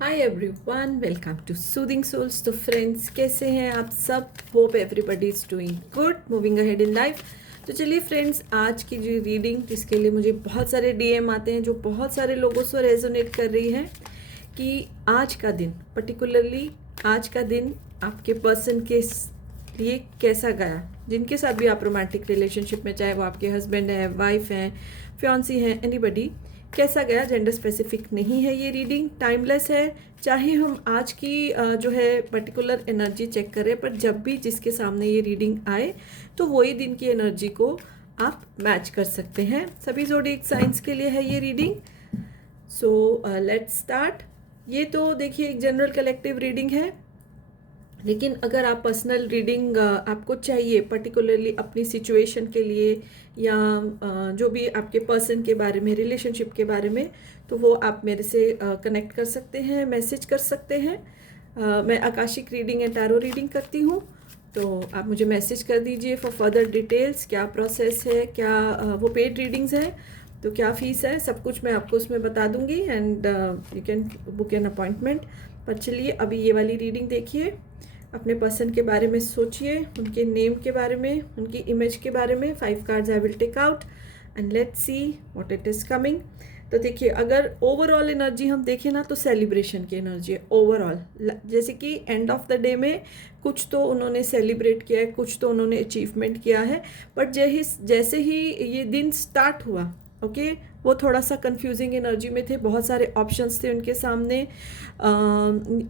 Hi everyone, welcome to soothing souls. तो friends, कैसे हैं आप सब? Hope everybody is doing good, moving ahead in life. तो चलिए फ्रेंड्स, आज की जो रीडिंग, जिसके लिए मुझे बहुत सारे डीएम आते हैं, जो बहुत सारे लोगों से रेजोनेट कर रही है कि आज का दिन, पर्टिकुलरली आज का दिन आपके पर्सन के लिए कैसा गया। जिनके साथ भी आप रोमांटिक रिलेशनशिप में, चाहे वो आपके हस्बैंड हैं, वाइफ हैं, फियांसी हैं, एनीबडी, कैसा गया। जेंडर स्पेसिफिक नहीं है ये रीडिंग, टाइमलेस है। चाहे हम आज की जो है पर्टिकुलर एनर्जी चेक करें, पर जब भी जिसके सामने ये रीडिंग आए तो वही दिन की एनर्जी को आप मैच कर सकते हैं। सभी ज़ोडिएक साइंस के लिए है ये रीडिंग। So let's start. ये तो देखिए एक जनरल कलेक्टिव रीडिंग है, लेकिन अगर आप पर्सनल रीडिंग आपको चाहिए पर्टिकुलरली अपनी सिचुएशन के लिए, या जो भी आपके पर्सन के बारे में, रिलेशनशिप के बारे में, तो वो आप मेरे से कनेक्ट कर सकते हैं, मैसेज कर सकते हैं। मैं Akashic reading and tarot reading करती हूँ, तो आप मुझे मैसेज कर दीजिए फॉर फर्दर डिटेल्स। क्या प्रोसेस है, क्या वो पेड रीडिंग्स हैं, तो क्या फ़ीस है, सब कुछ मैं आपको उसमें बता दूंगी, and you can book an appointment. पर चलिए अभी ये वाली रीडिंग देखिए। अपने पर्सन के बारे में सोचिए, उनके नेम के बारे में, उनकी इमेज के बारे में। 5 cards I will take out and let's see what it is coming. तो देखिए, अगर ओवरऑल एनर्जी हम देखें ना, तो सेलिब्रेशन की एनर्जी है ओवरऑल। जैसे कि एंड ऑफ द डे में कुछ तो उन्होंने सेलिब्रेट किया है, कुछ तो उन्होंने अचीवमेंट किया है, बट जैसे ही ये दिन स्टार्ट हुआ, ओके, वो थोड़ा सा कंफ्यूजिंग एनर्जी में थे। बहुत सारे ऑप्शंस थे उनके सामने,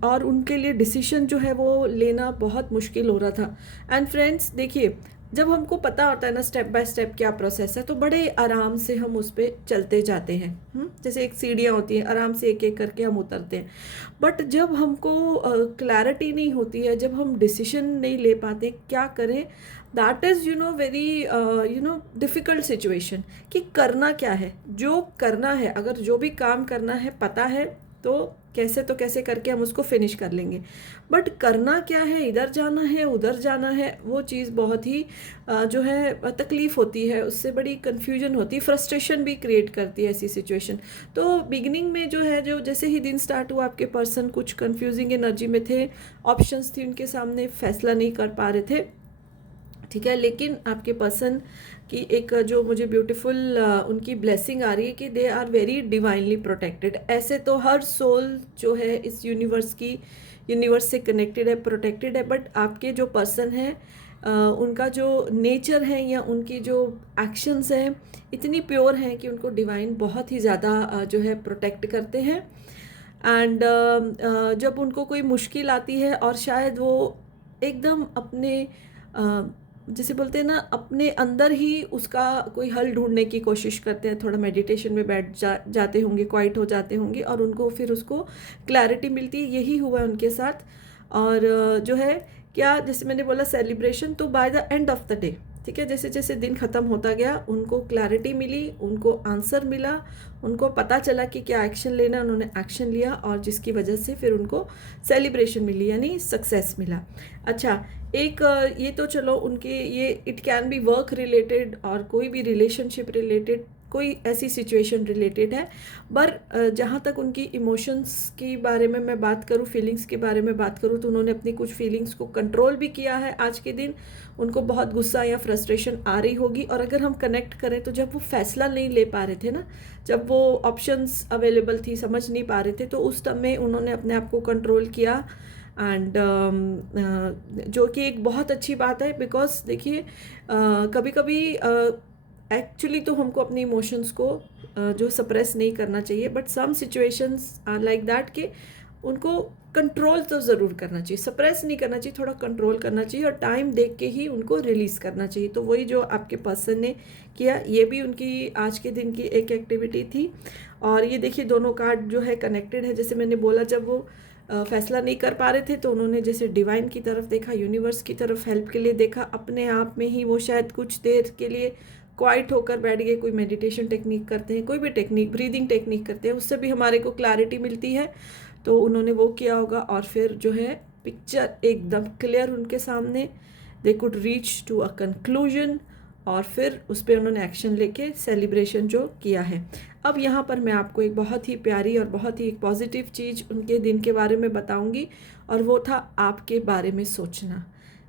और उनके लिए डिसीजन जो है वो लेना बहुत मुश्किल हो रहा था। एंड फ्रेंड्स देखिए, जब हमको पता होता है ना स्टेप बाय स्टेप क्या प्रोसेस है, तो बड़े आराम से हम उस पर चलते जाते हैं। जैसे एक सीढ़ियाँ होती हैं, आराम से एक एक करके हम उतरते हैं। बट जब हमको क्लैरिटी नहीं होती है, जब हम डिसीजन नहीं ले पाते क्या करें, that is very difficult situation कि करना क्या है, जो करना है। अगर जो भी काम करना है पता है, तो कैसे करके हम उसको फिनिश कर लेंगे। बट करना क्या है, इधर जाना है, उधर जाना है, वो चीज़ बहुत ही जो है तकलीफ़ होती है, उससे बड़ी कन्फ्यूजन होती है, फ्रस्ट्रेशन भी क्रिएट करती है ऐसी सिचुएशन। तो बिगिनिंग में जो है, जो जैसे ही दिन स्टार्ट हुआ, आपके पर्सन कुछ कन्फ्यूजिंग एनर्जी में थे, ऑप्शंस थी उनके सामने, फैसला नहीं कर पा रहे थे, ठीक है। लेकिन आपके पर्सन की एक जो मुझे ब्यूटीफुल उनकी ब्लेसिंग आ रही है कि they are very divinely protected. ऐसे तो हर सोल जो है इस यूनिवर्स से कनेक्टेड है, प्रोटेक्टेड है, बट आपके जो पर्सन हैं उनका जो नेचर है या उनकी जो एक्शंस हैं इतनी प्योर हैं कि उनको डिवाइन बहुत ही ज़्यादा जो है प्रोटेक्ट करते हैं। एंड जब उनको कोई मुश्किल आती है, और शायद वो एकदम अपने जैसे बोलते हैं ना, अपने अंदर ही उसका कोई हल ढूंढने की कोशिश करते हैं, थोड़ा मेडिटेशन में बैठ जाते होंगे, क्वाइट हो जाते होंगे, और उनको फिर उसको क्लैरिटी मिलती है। यही हुआ है उनके साथ। और जो है क्या, जैसे मैंने बोला सेलिब्रेशन, तो by the end of the day, ठीक है, जैसे जैसे दिन ख़त्म होता गया, उनको क्लैरिटी मिली, उनको आंसर मिला, उनको पता चला कि क्या एक्शन लेना, उन्होंने एक्शन लिया, और जिसकी वजह से फिर उनको सेलिब्रेशन मिली, यानी सक्सेस मिला। अच्छा, एक ये तो चलो उनके, ये it can be work related और कोई भी रिलेशनशिप रिलेटेड, कोई ऐसी सिचुएशन रिलेटेड है। पर जहाँ तक उनकी इमोशंस के बारे में मैं बात करूँ, फीलिंग्स के बारे में बात करूँ, तो उन्होंने अपनी कुछ फीलिंग्स को कंट्रोल भी किया है आज के दिन। उनको बहुत गुस्सा या फ्रस्ट्रेशन आ रही होगी, और अगर हम कनेक्ट करें तो जब वो फैसला नहीं ले पा रहे थे ना, जब वो ऑप्शंस अवेलेबल थी, समझ नहीं पा रहे थे, तो उस समय उन्होंने अपने आप को कंट्रोल किया। एंड जो कि एक बहुत अच्छी बात है, बिकॉज देखिए कभी कभी एक्चुअली तो हमको अपने इमोशंस को जो सप्रेस नहीं करना चाहिए, but some situations are like that कि उनको कंट्रोल तो ज़रूर करना चाहिए, सप्रेस नहीं करना चाहिए, थोड़ा कंट्रोल करना चाहिए, और टाइम देख के ही उनको रिलीज़ करना चाहिए। तो वही जो आपके पर्सन ने किया, ये भी उनकी आज के दिन की एक एक्टिविटी थी। और ये देखिए दोनों कार्ड जो है कनेक्टेड है। जैसे मैंने बोला, जब वो फैसला नहीं कर पा रहे थे, तो उन्होंने जैसे डिवाइन की तरफ देखा, यूनिवर्स की तरफ हेल्प के लिए देखा, अपने आप में ही वो शायद कुछ देर के लिए क्वाइट होकर बैठ गए। कोई मेडिटेशन टेक्निक करते हैं, कोई भी टेक्निक, ब्रीदिंग टेक्निक करते हैं, उससे भी हमारे को क्लैरिटी मिलती है, तो उन्होंने वो किया होगा। और फिर जो है पिक्चर एकदम क्लियर उनके सामने, they could reach to a conclusion, और फिर उस पर उन्होंने एक्शन लेके सेलिब्रेशन जो किया है। अब यहाँ पर मैं आपको एक बहुत ही प्यारी और बहुत ही एक पॉजिटिव चीज़ उनके दिन के बारे में बताऊँगी, और वो था आपके बारे में सोचना।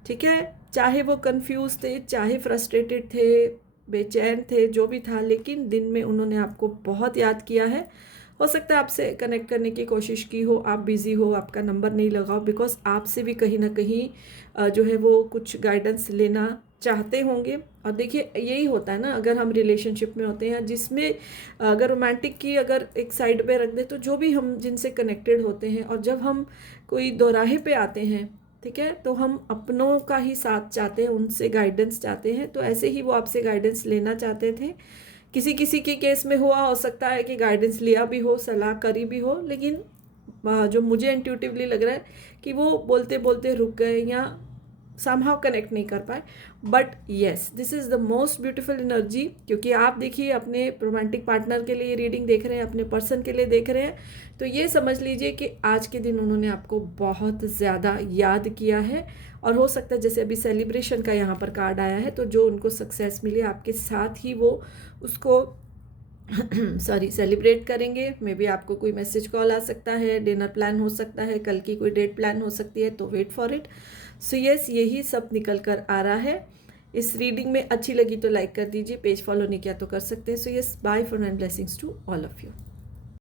ठीक है, चाहे वो कंफ्यूज थे, चाहे फ्रस्ट्रेटेड थे, बेचैन थे, जो भी था, लेकिन दिन में उन्होंने आपको बहुत याद किया है। हो सकता है आपसे कनेक्ट करने की कोशिश की हो, आप बिज़ी हो, आपका नंबर नहीं लगा हो, बिकॉज आपसे भी कहीं ना कहीं जो है वो कुछ गाइडेंस लेना चाहते होंगे। और देखिए यही होता है ना, अगर हम रिलेशनशिप में होते हैं जिसमें अगर रोमांटिक की अगर एक साइड पे रख दे, तो जो भी हम जिनसे कनेक्टेड होते हैं, और जब हम कोई दोराहे पे आते हैं, ठीक है, तो हम अपनों का ही साथ चाहते हैं, उनसे गाइडेंस चाहते हैं। तो ऐसे ही वो आपसे गाइडेंस लेना चाहते थे। किसी किसी के केस में हुआ हो सकता है कि गाइडेंस लिया भी हो, सलाह करी भी हो, लेकिन जो मुझे इंट्यूटिवली लग रहा है कि वो बोलते बोलते रुक गए या समहाउ कनेक्ट नहीं कर पाए। But yes, this is the most beautiful energy, क्योंकि आप देखिए अपने रोमांटिक पार्टनर के लिए रीडिंग देख रहे हैं, अपने पर्सन के लिए देख रहे हैं, तो ये समझ लीजिए कि आज के दिन उन्होंने आपको बहुत ज़्यादा याद किया है। और हो सकता है जैसे अभी सेलिब्रेशन का यहाँ पर कार्ड आया है, तो जो उनको सक्सेस मिले आपके साथ ही वो उसको सॉरी सेलिब्रेट करेंगे। मे बी आपको कोई मैसेज कॉल आ सकता है, डिनर प्लान हो सकता है, कल की कोई डेट प्लान हो सकती है, तो wait for it. So yes, यही सब निकल कर आ रहा है। इस रीडिंग में अच्छी लगी तो लाइक कर दीजिए, पेज फॉलो नहीं किया तो कर सकते हैं। So yes, bye for and blessings to all of you.